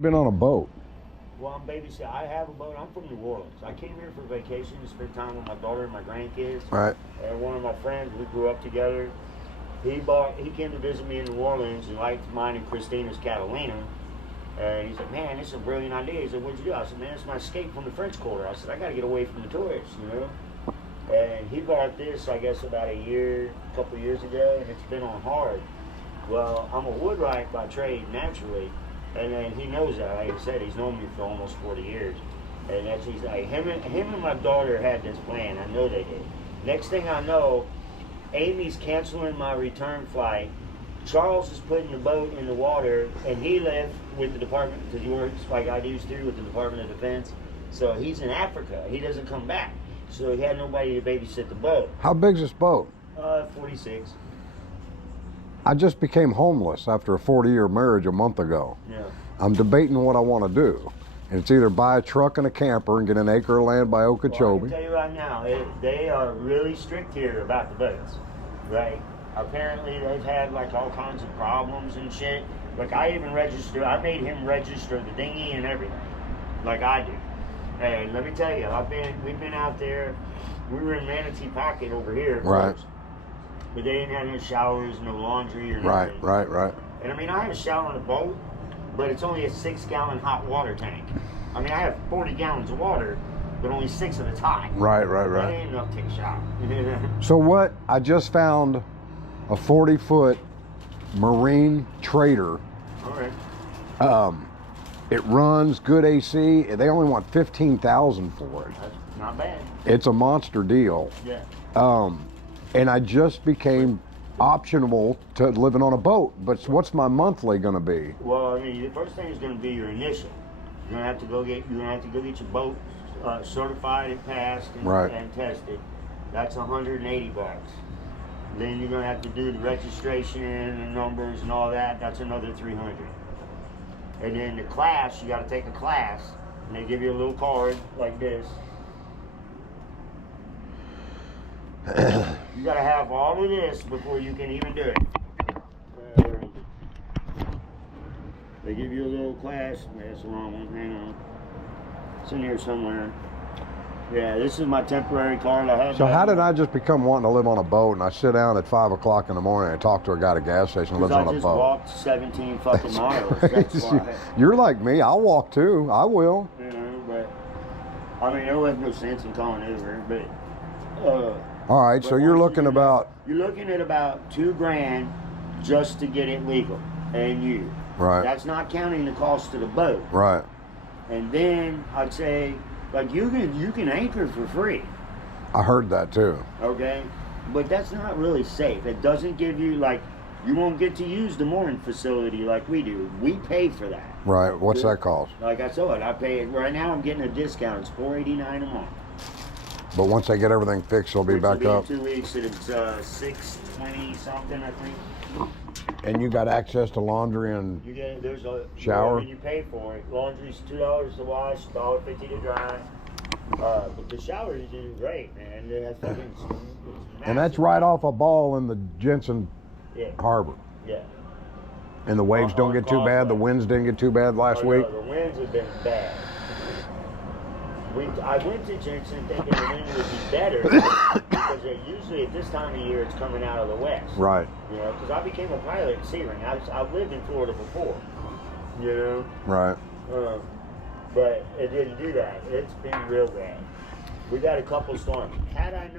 Been on a boat. Well, I'm babysitting. I have a boat. I'm from New Orleans. I came here for vacation to spend time with my daughter and my grandkids. Right. And one of my friends, we grew up together. He came to visit me in New Orleans and liked mine and Christina's Catalina. And he said, "Man, this is a brilliant idea." He said, "What'd you do?" I said, "Man, it's my escape from the French Quarter." I said, "I got to get away from the tourists, you know." And he bought this, I guess, about a couple of years ago, and it's been on hard. Well, I'm a woodwright by trade, naturally. And then he knows that. Like I said, he's known me for almost 40 years. And he's like, him and my daughter had this plan. I know they did. Next thing I know, Amy's canceling my return flight. Charles is putting the boat in the water, and he left with the department, because he works like I used to with the Department of Defense. So he's in Africa. He doesn't come back. So he had nobody to babysit the boat. How big's this boat? 46. I just became homeless after a 40-year marriage a month ago. Yeah. I'm debating what I want to do. And it's either buy a truck and a camper and get an acre of land by Okeechobee. Well, I can tell you right now, they are really strict here about the boats, right? Apparently they've had like all kinds of problems and shit. Like I made him register the dinghy and everything, like I do. And let me tell you, we've been out there. We were in Manatee Pocket over here, of right? Course, but they didn't have no showers, no laundry, or nothing. Right. And I mean, I have a shower on the boat, but it's only a 6-gallon hot water tank. I mean, I have 40 gallons of water, but only 6 of it's hot. Right. That ain't enough to take a shower. So what? I just found a 40-foot marine trader. All right. It runs good AC. They only want $15,000 for it. That's not bad. It's a monster deal. Yeah. And I just became optionable to living on a boat. But what's my monthly going to be? Well, I mean, the first thing is going to be your initial. You're going to have to go get your boat certified and passed and tested. That's $180. Then you're going to have to do the registration and numbers and all that. That's another $300. And then the class, you got to take a class, and they give you a little card like this. You got to have all of this before you can even do it. They give you a little class. That's the wrong one. Hang on. It's in here somewhere. Yeah, this is my temporary card. I have. So how did I just become wanting to live on a boat, and I sit down at 5 o'clock in the morning and talk to a guy at a gas station who lives on a boat? I just walked 17 fucking miles. That's why. You're like me. I'll walk too. I will. You know, but I mean, there was no sense in calling over. But all right. So you're looking at about $2,000 just to get it legal, and you. Right. That's not counting the cost of the boat. Right. And then I'd say, like, you can anchor for free. I heard that too. Okay, but that's not really safe. It doesn't give you, like, you won't get to use the mooring facility like we do. We pay for that. Right. What's that cost? Like I said, I pay it right now. I'm getting a discount. It's $4.89 a month. But once they get everything fixed, it'll be back up. In 2 weeks, and it's $620 something, I think. And you got access to laundry and there's a shower. When you pay for it, laundry's $2 to wash, $1.50 to dry. But the shower is doing great, man. And that's right off a ball in the Jensen Harbor. Yeah. And the waves don't get too bad. The winds didn't get too bad last week. No, the winds have been bad. I went to Jensen thinking the wind would be better because usually at this time of year it's coming out of the west. Right. You know, because I became a pilot at Searing. I've lived in Florida before. You know. Right. But it didn't do that. It's been real bad. We got a couple storms. Had I known